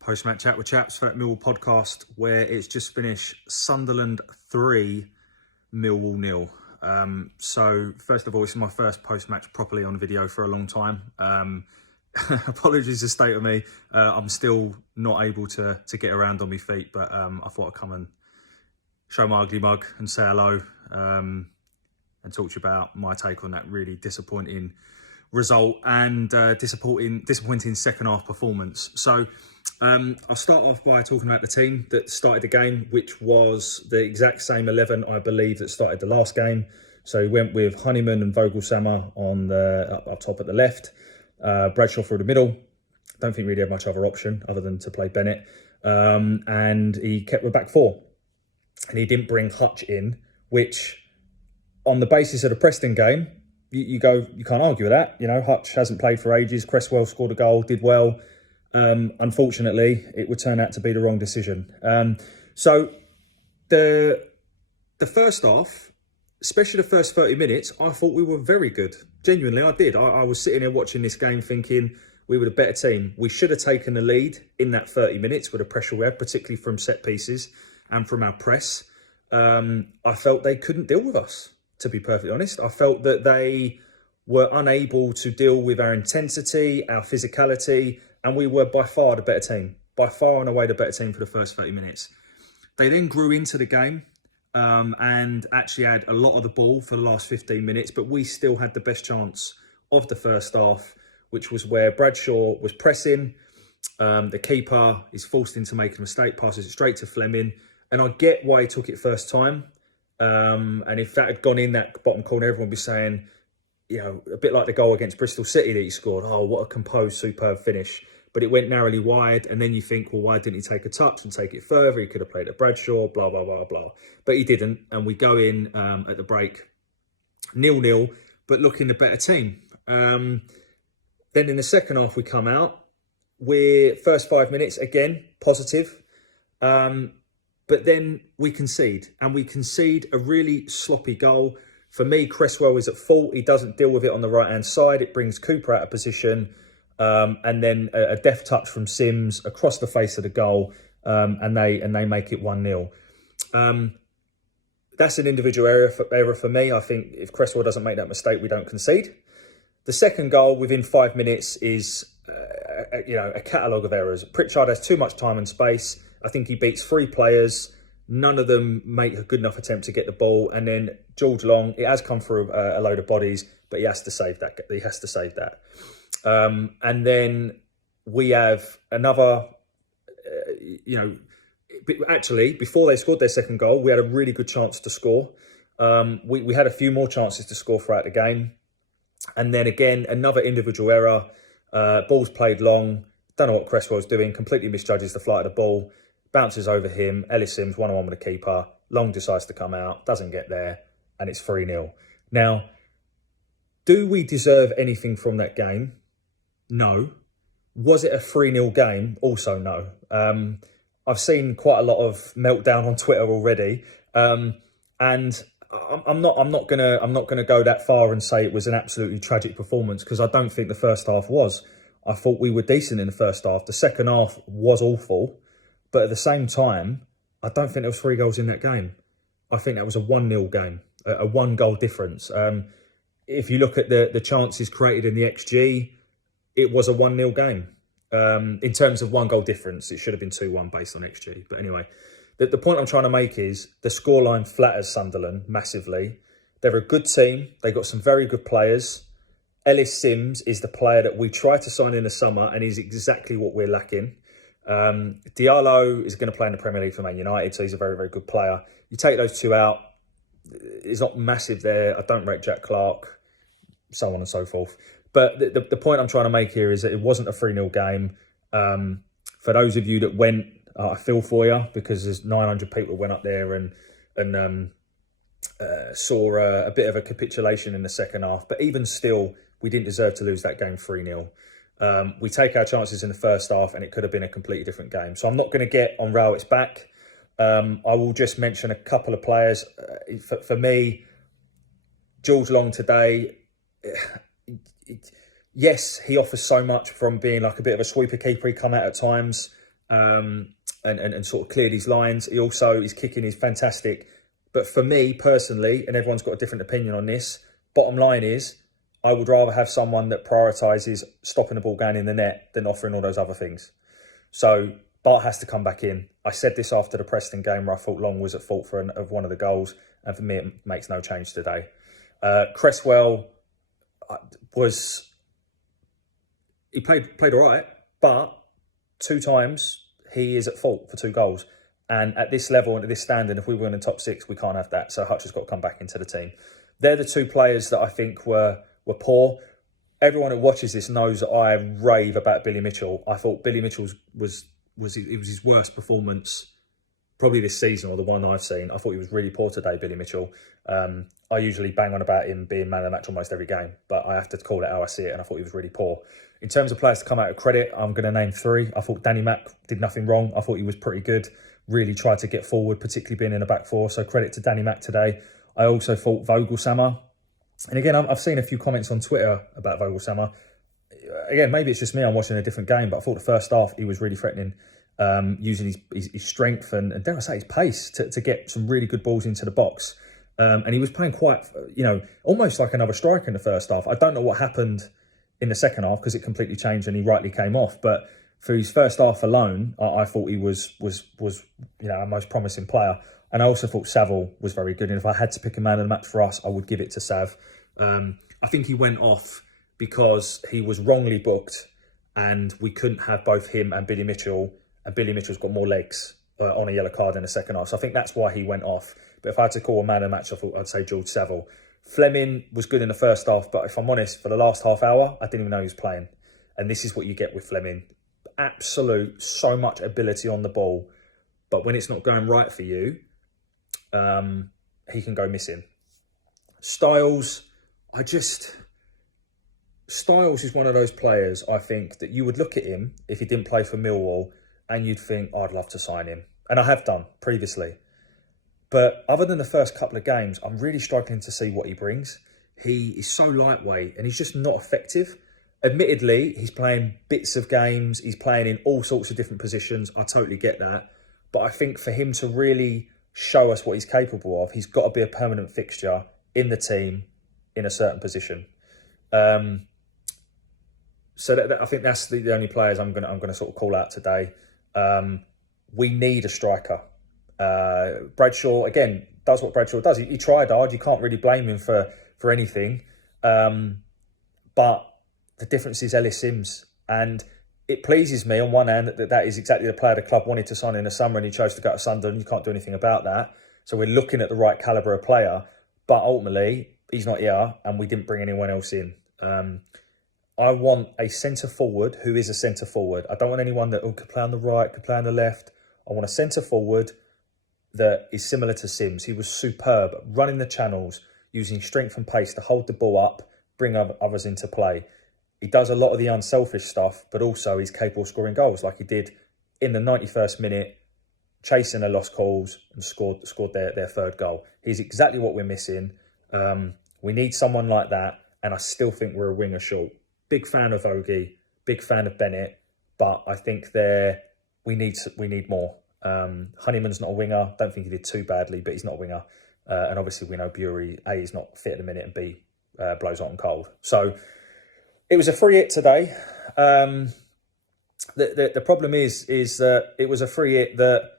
Post-match chat with Chapz for that Millwall podcast, where it's just finished Sunderland 3, Millwall 0. So first of all, this is my first post-match properly on video for a long time. Apologies to state of me. I'm still not able to get around on my feet, but I thought I'd come and show my ugly mug and say hello and talk to you about my take on that really disappointing result and disappointing second half performance. So I'll start off by talking about the team that started the game, which was the exact same 11, I believe, that started the last game. So we went with Honeyman and Vogelsammer on the up top at the left, Bradshaw through the middle. Don't think really had much other option other than to play Bennett, and he kept the back four, and he didn't bring Hutch in, which on the basis of the Preston game, you can't argue with that. You know, Hutch hasn't played for ages. Cresswell scored a goal, did well. Unfortunately, it would turn out to be the wrong decision. So the first half, especially the first 30 minutes, I thought we were very good. Genuinely, I did. I was sitting there watching this game thinking we were the better team. We should have taken the lead in that 30 minutes with the pressure we had, particularly from set pieces and from our press. I felt they couldn't deal with us, to be perfectly honest. I felt that they were unable to deal with our intensity, our physicality, and we were by far the better team. By far and away the better team for the first 30 minutes. They then grew into the game and actually had a lot of the ball for the last 15 minutes, but we still had the best chance of the first half, which was where Bradshaw was pressing. The keeper is forced into making a mistake, passes it straight to Fleming. And I get why he took it first time. And if that had gone in that bottom corner, everyone would be saying, you know, a bit like the goal against Bristol City that he scored. Oh, what a composed, superb finish. But it went narrowly wide. And then you think, well, why didn't he take a touch and take it further? He could have played at Bradshaw, blah, blah, blah, blah. But he didn't. And we go in at the break 0-0, but looking the better team. Then in the second half, we come out. We're first 5 minutes, again, positive. But then we concede, and we concede a really sloppy goal. For me, Cresswell is at fault. He doesn't deal with it on the right-hand side. It brings Cooper out of position. And then a deft touch from Sims across the face of the goal, and they make it 1-0. That's an individual error for me. I think if Cresswell doesn't make that mistake, we don't concede. The second goal within 5 minutes is a catalogue of errors. Pritchard has too much time and space. I think he beats 3 players. None of them make a good enough attempt to get the ball. And then George Long, it has come through a load of bodies, but he has to save that. And then we have another, actually, before they scored their second goal, we had a really good chance to score. We had a few more chances to score throughout the game. And then again, another individual error. Ball's played long. Don't know what Cresswell's doing. Completely misjudges the flight of the ball. Bounces over him. Ellis Sims, 1-on-1 with the keeper. Long decides to come out. Doesn't get there. And it's 3-0. Now, do we deserve anything from that game? No. Was it a 3-0 game? Also no. I've seen quite a lot of meltdown on Twitter already. And I'm not gonna go that far and say it was an absolutely tragic performance, because I don't think the first half was. I thought we were decent in the first half. The second half was awful. But at the same time, I don't think there was 3 goals in that game. I think that was a 1-0 game, a 1-goal difference. If you look at the chances created in the XG, it was a 1-0 game. In terms of 1-goal difference, it should have been 2-1 based on XG. But anyway, the point I'm trying to make is the scoreline flatters Sunderland massively. They're a good team. They got some very good players. Ellis Sims is the player that we tried to sign in the summer, and he's exactly what we're lacking. Diallo is going to play in the Premier League for Man United, so he's a very, very good player. You take those 2 out, it's not massive there. I don't rate Jack Clark, so on and so forth. But the point I'm trying to make here is that it wasn't a 3-0 game. For those of you that went, I feel for you, because there's 900 people went up there and saw a bit of a capitulation in the second half. But even still, we didn't deserve to lose that game 3-0. We take our chances in the first half, and it could have been a completely different game. So I'm not going to get on Rowett's back. I will just mention a couple of players. For me, George Long today, yes, he offers so much from being like a bit of a sweeper keeper. He come out at times. and sort of cleared his lines. He also, his kicking is fantastic. But for me personally, and everyone's got a different opinion on this, bottom line is, I would rather have someone that prioritises stopping the ball going in the net than offering all those other things. So Bart has to come back in. I said this after the Preston game where I thought Long was at fault for one of the goals, and for me it makes no change today. Cresswell he played all right, but 2 times he is at fault for 2 goals. And at this level and at this standard, if we were in the top 6, we can't have that. So Hutch has got to come back into the team. They're the 2 players that I think were poor. Everyone who watches this knows that I rave about Billy Mitchell. I thought Billy Mitchell's was his worst performance probably this season, or the one I've seen. I thought he was really poor today, Billy Mitchell. I usually bang on about him being man of the match almost every game, but I have to call it how I see it, and I thought he was really poor. In terms of players to come out of credit, I'm going to name 3. I thought Danny Mack did nothing wrong. I thought he was pretty good. Really tried to get forward, particularly being in the back 4. So credit to Danny Mack today. I also thought Vogelsammer. And again, I've seen a few comments on Twitter about Vogelsammer. Again, maybe it's just me, I'm watching a different game, but I thought the first half he was really threatening, using his strength and dare I say his pace to get some really good balls into the box. And he was playing quite, almost like another striker in the first half. I don't know what happened in the second half because it completely changed and he rightly came off. But for his first half alone, I thought he was our most promising player. And I also thought Saville was very good. And if I had to pick a man of the match for us, I would give it to Sav. I think he went off because he was wrongly booked and we couldn't have both him and Billy Mitchell. And Billy Mitchell's got more legs on a yellow card in the second half. So I think that's why he went off. But if I had to call a man of the match, I thought I'd say George Saville. Fleming was good in the first half, but if I'm honest, for the last half hour, I didn't even know he was playing. And this is what you get with Fleming. Absolute, so much ability on the ball. But when it's not going right for you, he can go missing. Styles is one of those players, I think, that you would look at him if he didn't play for Millwall and you'd think, oh, I'd love to sign him. And I have done previously. But other than the first couple of games, I'm really struggling to see what he brings. He is so lightweight and he's just not effective. Admittedly, he's playing bits of games. He's playing in all sorts of different positions. I totally get that. But I think for him to really show us what he's capable of, he's got to be a permanent fixture in the team in a certain position. So I think that's the only players I'm going to sort of call out today. We need a striker. Bradshaw, again, does what Bradshaw does. He tried hard. You can't really blame him for anything. But the difference is Ellis Sims. And it pleases me on one hand that is exactly the player the club wanted to sign in the summer and he chose to go to Sunderland. You can't do anything about that. So we're looking at the right calibre of player. But ultimately, he's not here and we didn't bring anyone else in. I want a centre forward who is a centre forward. I don't want anyone that could play on the right, could play on the left. I want a centre forward that is similar to Sims. He was superb, running the channels, using strength and pace to hold the ball up, bring others into play. He does a lot of the unselfish stuff, but also he's capable of scoring goals like he did in the 91st minute, chasing the lost calls and scored their third goal. He's exactly what we're missing. We need someone like that, and I still think we're a winger short. Big fan of Ogie, big fan of Bennett, but I think we need more. Honeyman's not a winger. Don't think he did too badly, but he's not a winger. And obviously we know Bury, A, is not fit at the minute, and B, blows hot and cold. So it was a free hit today. The problem is that it was a free hit that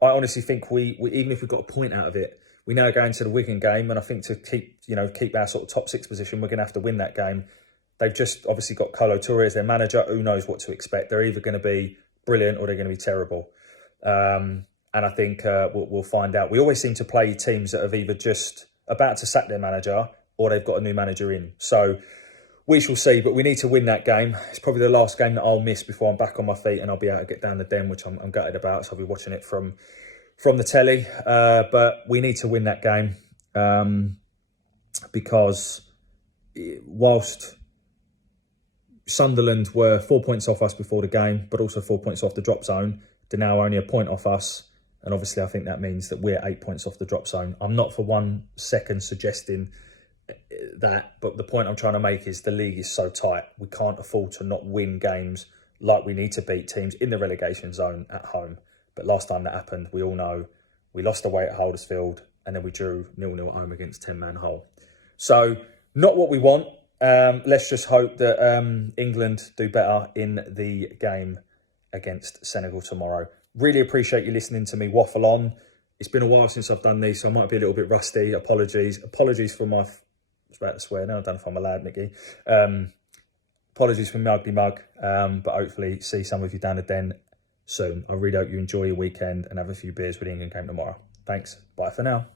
I honestly think we even if we got a point out of it, we now go into the Wigan game, and I think to keep our sort of top 6 position, we're going to have to win that game. They've just obviously got Colo Touré as their manager. Who knows what to expect? They're either going to be brilliant or they're going to be terrible. And I think we'll find out. We always seem to play teams that have either just about to sack their manager or they've got a new manager in. So we shall see, but we need to win that game. It's probably the last game that I'll miss before I'm back on my feet and I'll be able to get down the den, which I'm gutted about. So I'll be watching it from the telly. But we need to win that game because whilst Sunderland were 4 points off us before the game, but also 4 points off the drop zone, they're now only a point off us. And obviously I think that means that we're 8 points off the drop zone. I'm not for 1 second suggesting that, but the point I'm trying to make is the league is so tight. We can't afford to not win games like we need to beat teams in the relegation zone at home. But last time that happened, we all know we lost away at Huddersfield and then we drew 0-0 at home against 10-man Hull. So not what we want. Let's just hope that England do better in the game against Senegal tomorrow. Really appreciate you listening to me waffle on. It's been a while since I've done these, so I might be a little bit rusty. Apologies for my... I was about to swear now. I don't know if I'm allowed, Nicky. Apologies for my ugly mug, but hopefully see some of you down the den soon. I really hope you enjoy your weekend and have a few beers with the England game tomorrow. Thanks. Bye for now.